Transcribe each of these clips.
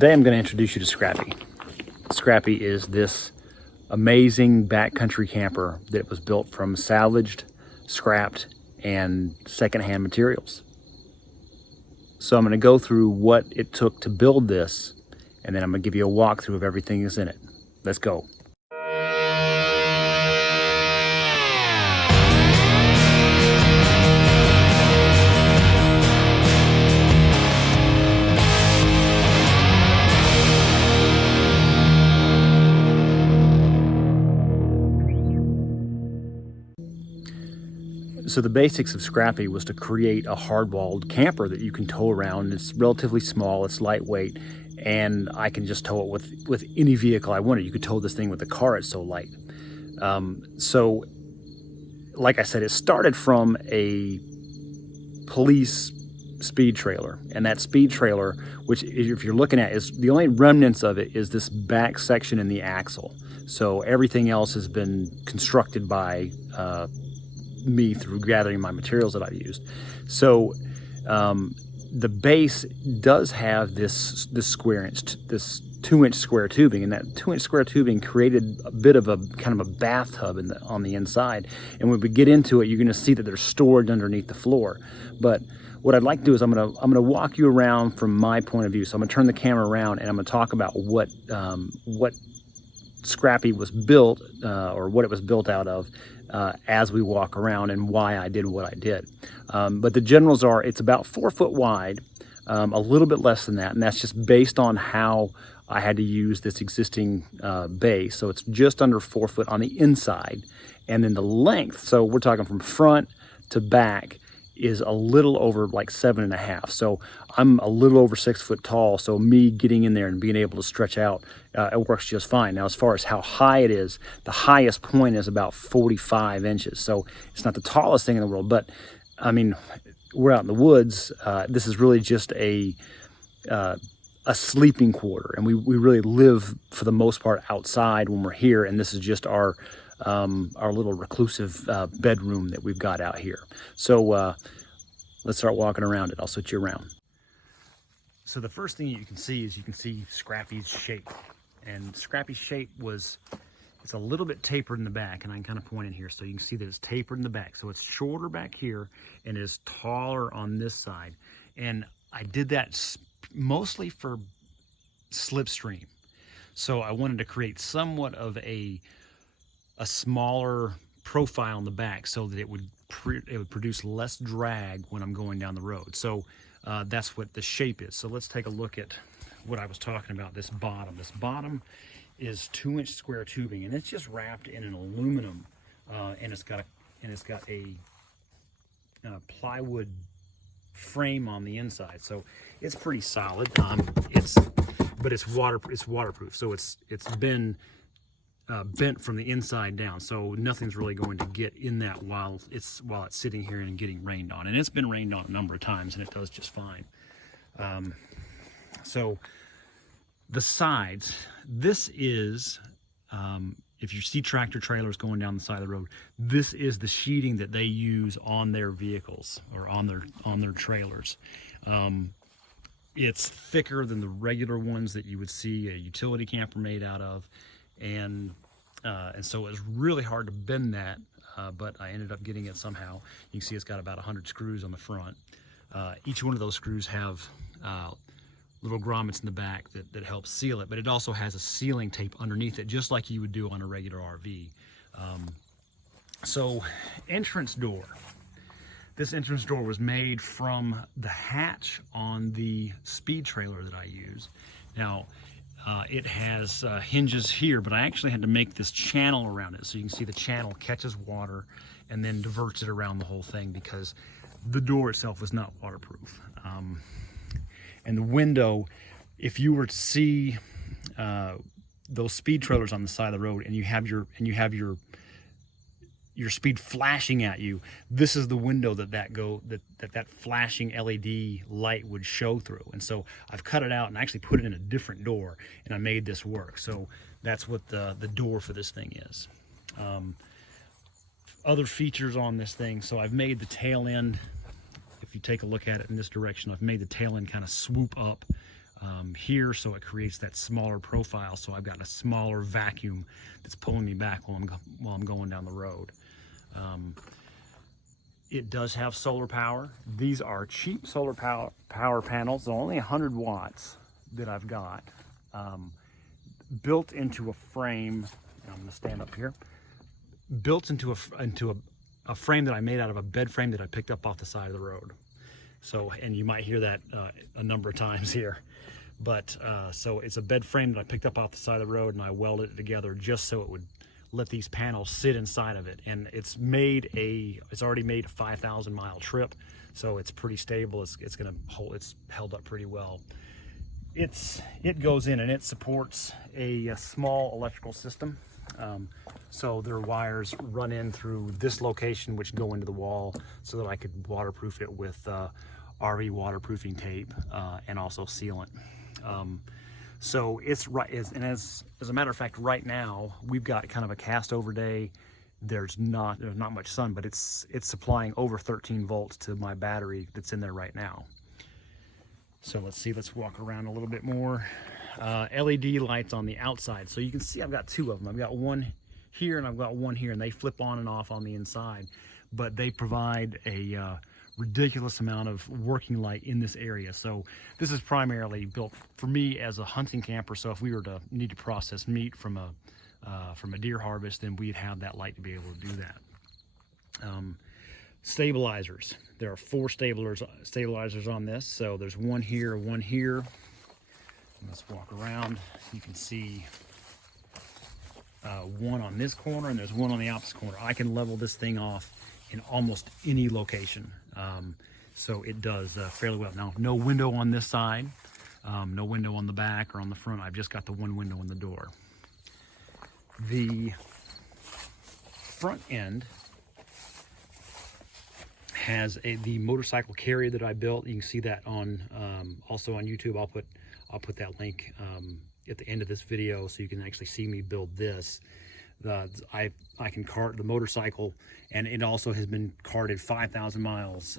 Today I'm going to introduce you to Scrappy. Scrappy is this amazing backcountry camper that was built from salvaged, scrapped, and secondhand materials. So I'm going to go through what it took to build this, and then I'm going to give you a walkthrough of everything that's in it. Let's go. So the basics of Scrappy was to create a hard-walled camper that you can tow around. It's relatively small, it's lightweight, and I can just tow it with any vehicle I wanted. You could tow this thing with a car, it's so light. So, like I said, it started from a police speed trailer, and that speed trailer, which if you're looking at, is the only remnants of it is this back section in the axle. So everything else has been constructed by me through gathering my materials that I've used. So the base does have this 2-inch square tubing, and that 2-inch square tubing created a bit of a kind of a bathtub on the inside. And when we get into it, you're going to see that there's storage underneath the floor. But what I'd like to do is I'm gonna walk you around from my point of view. So I'm gonna turn the camera around and I'm gonna talk about what Scrappy was built, or what it was built out of, as we walk around, and why I did what I did. But the generals are, it's about 4 foot wide, a little bit less than that, and that's just based on how I had to use this existing base. So it's just under 4 foot on the inside, and then the length, so we're talking from front to back, is a little over like 7.5. So I'm a little over 6 foot tall. So me getting in there and being able to stretch out, it works just fine. Now, as far as how high it is, the highest point is about 45 inches. So it's not the tallest thing in the world, but I mean, we're out in the woods. This is really just a sleeping quarter. And we really live for the most part outside when we're here. And this is just our little reclusive bedroom that we've got out here. So let's start walking around it. I'll switch you around. So the first thing you can see is Scrappy's shape. And Scrappy's shape it's a little bit tapered in the back, and I can kind of point in here so you can see that it's tapered in the back. So it's shorter back here and it is taller on this side. And I did that mostly for slipstream. So I wanted to create somewhat of a smaller profile in the back so that it would produce less drag when I'm going down the road. So that's what the shape is. So let's take a look at what I was talking about. This bottom is 2-inch square tubing, and it's just wrapped in an aluminum, and it's got a plywood frame on the inside. So it's pretty solid. But it's waterproof. So it's been bent from the inside down, so nothing's really going to get in that while it's sitting here and getting rained on. And it's been rained on a number of times, and it does just fine. So the sides, this is, if you see tractor trailers going down the side of the road, this is the sheeting that they use on their vehicles or on their trailers. It's thicker than the regular ones that you would see a utility camper made out of. And so it was really hard to bend that, but I ended up getting it somehow. You can see it's got about 100 screws on the front. Each one of those screws have little grommets in the back that help seal it, but it also has a sealing tape underneath it, just like you would do on a regular RV. So entrance door. This entrance door was made from the hatch on the speed trailer that I use. Now, it has hinges here, but I actually had to make this channel around it. So you can see the channel catches water and then diverts it around the whole thing, because the door itself was not waterproof. And the window, if you were to see those speed trailers on the side of the road, and you have your speed flashing at you, this is the window that flashing LED light would show through. And so I've cut it out and actually put it in a different door, and I made this work. So that's what the door for this thing is. Other features on this thing, so I've made the tail end, if you take a look at it in this direction, I've made the tail end kind of swoop up here, so it creates that smaller profile. So I've got a smaller vacuum that's pulling me back while I'm going down the road. It does have solar power. These are cheap solar power panels, only 100 watts that I've got, built into a frame. I'm going to stand up here. Built into a frame that I made out of a bed frame that I picked up off the side of the road. So, and you might hear that a number of times here. But so it's a bed frame that I picked up off the side of the road, and I welded it together just so it would let these panels sit inside of it. And it's already made a 5,000 mile trip, so it's pretty stable. It's held up pretty well. It goes in and it supports a small electrical system. So their wires run in through this location, which go into the wall, so that I could waterproof it with RV waterproofing tape and also sealant. So it's right, and as a matter of fact, right now we've got kind of a cast over day. There's not much sun, but it's supplying over 13 volts to my battery that's in there right now. So let's walk around a little bit more. LED lights on the outside. So you can see I've got two of them. I've got one here and I've got one here, and they flip on and off on the inside, but they provide a ridiculous amount of working light in this area. So this is primarily built for me as a hunting camper. So if we were to need to process meat from a deer harvest, then we'd have that light to be able to do that. Stabilizers. There are 4 stabilizers on this. So there's one here, one here. Let's walk around. You can see one on this corner, and there's one on the opposite corner. I can level this thing off in almost any location. So it does fairly well. Now, no window on this side, no window on the back or on the front. I've just got the one window in the door. The front end has the motorcycle carrier that I built. You can see that on also on YouTube. I'll put that link at the end of this video, so you can actually see me build this. I can cart the motorcycle, and it also has been carted 5,000 miles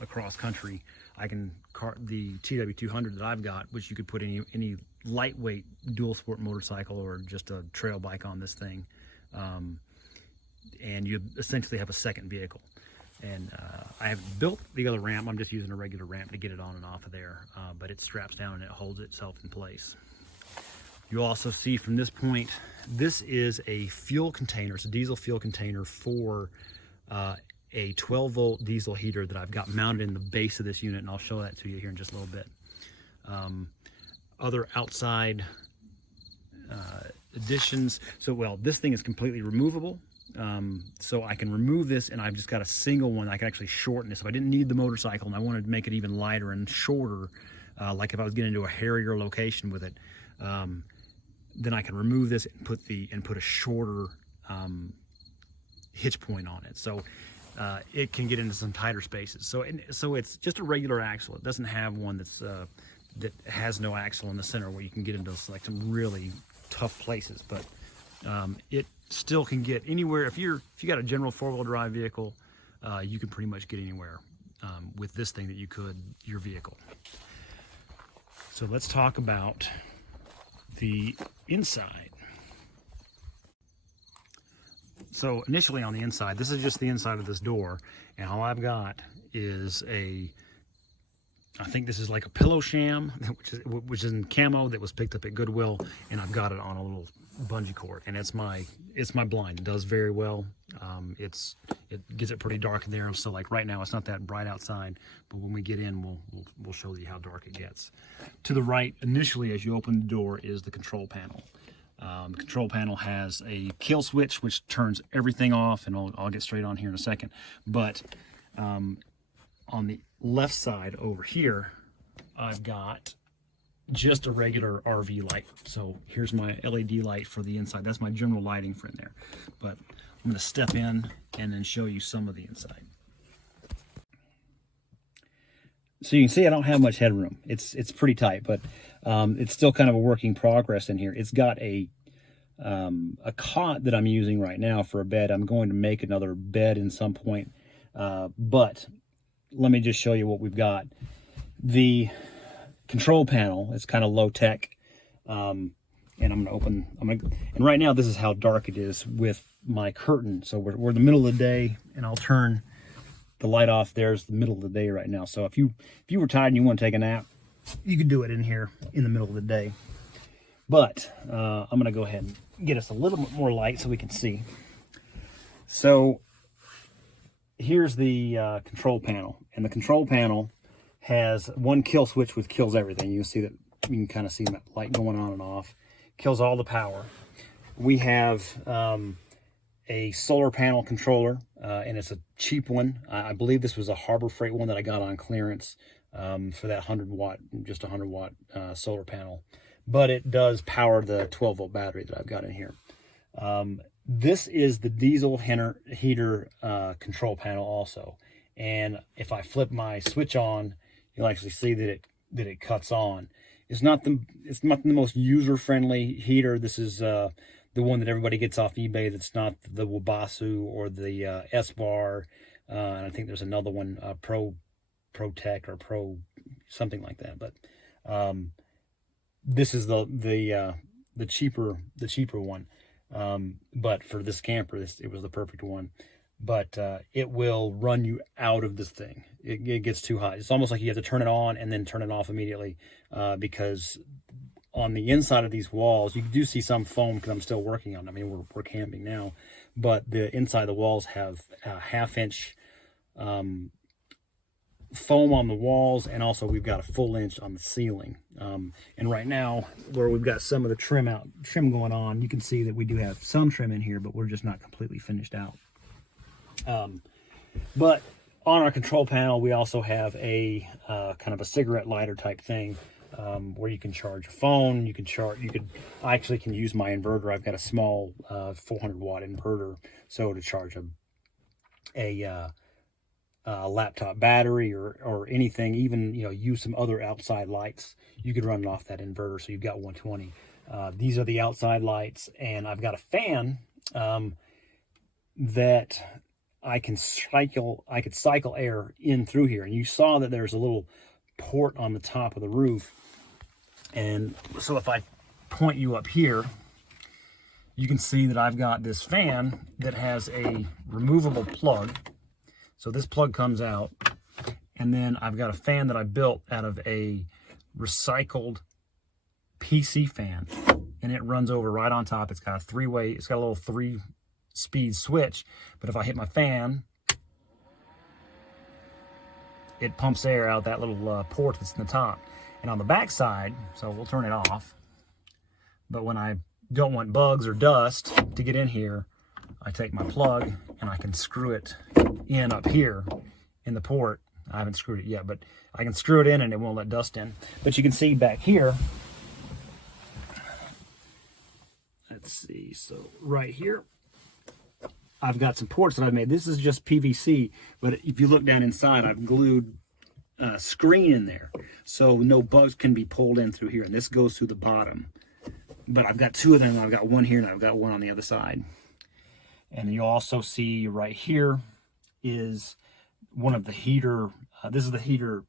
across country. I can cart the TW200 that I've got, which you could put any lightweight dual sport motorcycle or just a trail bike on this thing, and you essentially have a second vehicle. And I haven't built the other ramp. I'm just using a regular ramp to get it on and off of there, but it straps down and it holds itself in place. You'll also see from this point, this is a fuel container. It's a diesel fuel container for a 12-volt diesel heater that I've got mounted in the base of this unit, and I'll show that to you here in just a little bit. Other outside additions. So, well, this thing is completely removable. So I can remove this, and I've just got a single one. I can actually shorten this. If I didn't need the motorcycle and I wanted to make it even lighter and shorter, like if I was getting into a hairier location with it, then I can remove this and put a shorter hitch point on it. So it can get into some tighter spaces. So it's just a regular axle. It doesn't have one that has no axle in the center where you can get into like some really tough places. But it still can get anywhere. If you got a general 4-wheel drive vehicle, you can pretty much get anywhere with this thing that you could your vehicle. So let's talk about the inside. So initially on the inside, this is just the inside of this door, and all I've got is I think this is like a pillow sham, which is in camo, that was picked up at Goodwill, and I've got it on a little bungee cord, and it's my blind. It does very well. It gets it pretty dark in there, so like right now it's not that bright outside, but when we get in, we'll show you how dark it gets. To the right, initially as you open the door, is the control panel. The control panel has a kill switch which turns everything off, and I'll get straight on here in a second. But on the left side over here, I've got just a regular RV light. So here's my LED light for the inside. That's my general lighting for in there. But I'm going to step in and then show you some of the inside. So you can see I don't have much headroom. It's pretty tight, but it's still kind of a work in progress in here. It's got a cot that I'm using right now for a bed. I'm going to make another bed in some point, but let me just show you what we've got. The control panel. It's kind of low tech. And and right now this is how dark it is with my curtain. So we're in the middle of the day, and I'll turn the light off. There's the middle of the day right now. So if you were tired and you want to take a nap, you could do it in here in the middle of the day. But I'm going to go ahead and get us a little bit more light so we can see. So here's the control panel, and the control panel has one kill switch which kills everything. You can see that, you can kind of see that light going on and off. Kills all the power. We have a solar panel controller, and it's a cheap one. I believe this was a Harbor Freight one that I got on clearance for that 100 watt, just 100 watt solar panel. But it does power the 12 volt battery that I've got in here. This is the diesel heater control panel also. And if I flip my switch on, you'll actually see that it cuts on. It's not the most user-friendly heater. This is the one that everybody gets off eBay. That's not the Wabasu or the S-Bar. And I think there's another one, Pro Tech or Pro something like that. But this is the cheaper one. But for this camper, it was the perfect one. But it will run you out of this thing. It gets too hot. It's almost like you have to turn it on and then turn it off immediately, because on the inside of these walls, you do see some foam because I'm still working on it. I mean, we're camping now, but the inside of the walls have a 1/2 inch foam on the walls, and also we've got a 1 inch on the ceiling. And right now, where we've got some of the trim going on, you can see that we do have some trim in here, but we're just not completely finished out. But on our control panel, we also have a kind of a cigarette lighter type thing, where you can charge a phone. I actually can use my inverter. I've got a small 400 watt inverter, so to charge a laptop battery or anything, even use some other outside lights, you could run it off that inverter. So you've got 120. These are the outside lights, and I've got a fan that I could cycle air in through here. And you saw that there's a little port on the top of the roof. And so if I point you up here, you can see that I've got this fan that has a removable plug. So this plug comes out, and then I've got a fan that I built out of a recycled PC fan, and it runs over right on top. It's got a little 3-speed switch, but if I hit my fan, it pumps air out that little port that's in the top. And on the back side, so we'll turn it off, but when I don't want bugs or dust to get in here, I take my plug and I can screw it in up here in the port. I haven't screwed it yet, but I can screw it in and it won't let dust in. But you can see back here, let's see, so right here, I've got some ports that I've made. This is just PVC, but if you look down inside, I've glued a screen in there, so no bugs can be pulled in through here, and this goes through the bottom. But I've got 2 of them. I've got one here and I've got one on the other side. And you'll also see right here is one of the heater, this is the heater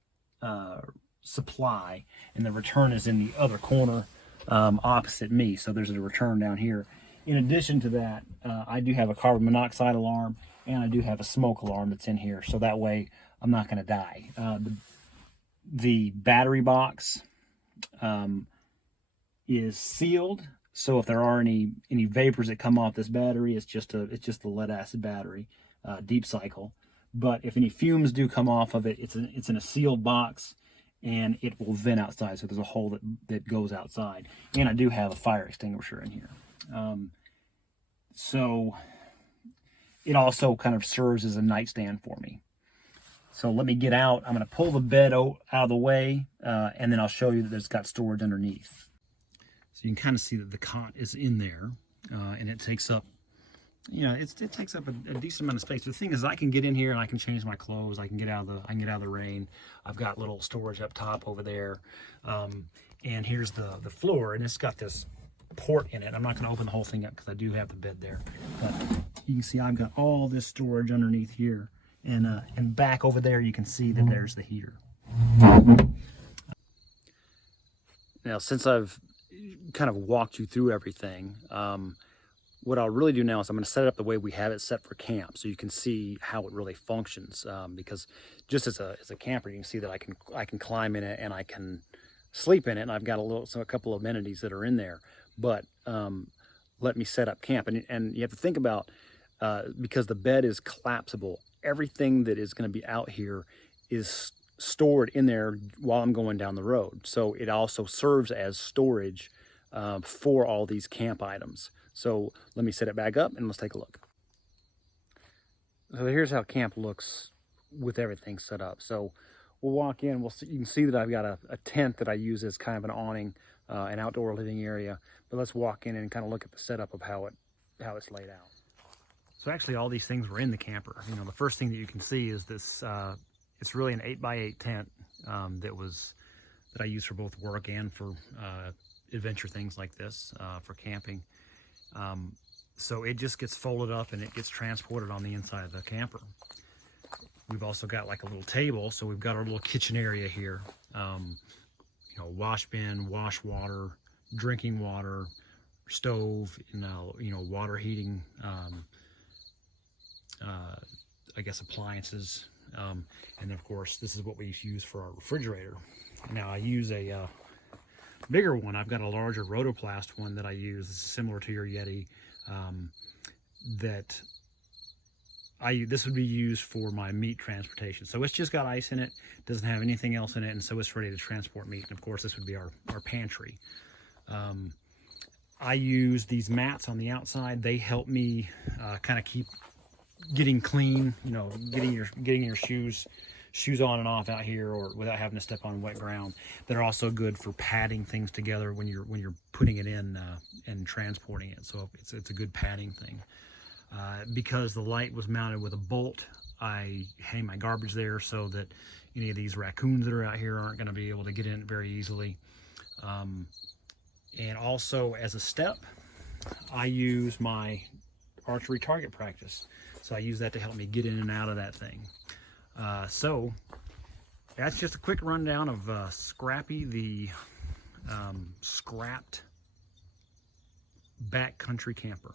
supply, and the return is in the other corner opposite me. So there's a return down here. In addition to that, I do have a carbon monoxide alarm, and I do have a smoke alarm that's in here. So that way I'm not going to die. The battery box is sealed. So if there are any vapors that come off this battery, it's just a lead acid battery, deep cycle. But if any fumes do come off of it, it's in a sealed box, and it will vent outside. So there's a hole that goes outside. And I do have a fire extinguisher in here. So it also kind of serves as a nightstand for me. So let me get out. I'm going to pull the bed out of the way, and then I'll show you that it's got storage underneath. So you can kind of see that the cot is in there, and it takes up, it takes up a decent amount of space. But the thing is, I can get in here and I can change my clothes. I can get out of the rain. I've got little storage up top over there, and here's the floor, and it's got this port in it. I'm not going to open the whole thing up because I do have the bed there, but you can see I've got all this storage underneath here, and back over there you can see that there's the heater. Now, since I've kind of walked you through everything, what I'll really do now is I'm going to set it up the way we have it set for camp, so you can see how it really functions. Because just as a camper, you can see that I can climb in it and I can sleep in it, and I've got a couple of amenities that are in there. But let me set up camp, and you have to think about, because the bed is collapsible, everything that is going to be out here is stored in there while I'm going down the road. So it also serves as storage for all these camp items. So let me set it back up and let's take a look. So here's how camp looks with everything set up. So we'll walk in, you can see that I've got a tent that I use as kind of an awning, an outdoor living area. But let's walk in and kind of look at the setup of how it's laid out. So actually all these things were in the camper. You know, the first thing that you can see is this, it's really an 8x8 tent that I use for both work and for adventure things like this, for camping. So it just gets folded up and it gets transported on the inside of the camper. We've also got like a little table, so we've got our little kitchen area here. You know, wash bin, wash water, drinking water, stove, you know, water heating, I guess appliances, and then of course this is what we use for our refrigerator. Now I use a bigger one. I've got a larger Rotoplast one that I use. This is similar to your Yeti. This would be used for my meat transportation. So it's just got ice in it, doesn't have anything else in it, and so it's ready to transport meat. And of course this would be our pantry. I use these mats on the outside. They help me kind of keep getting clean, you know, getting your shoes on and off out here, or without having to step on wet ground. They're also good for padding things together when you're putting it in and transporting it. So it's a good padding thing. Because the light was mounted with a bolt, I hang my garbage there so that any of these raccoons that are out here aren't going to be able to get in very easily. And also as a step, I use my archery target practice. So I use that to help me get in and out of that thing. So that's just a quick rundown of Scrappy, the scrapped backcountry camper.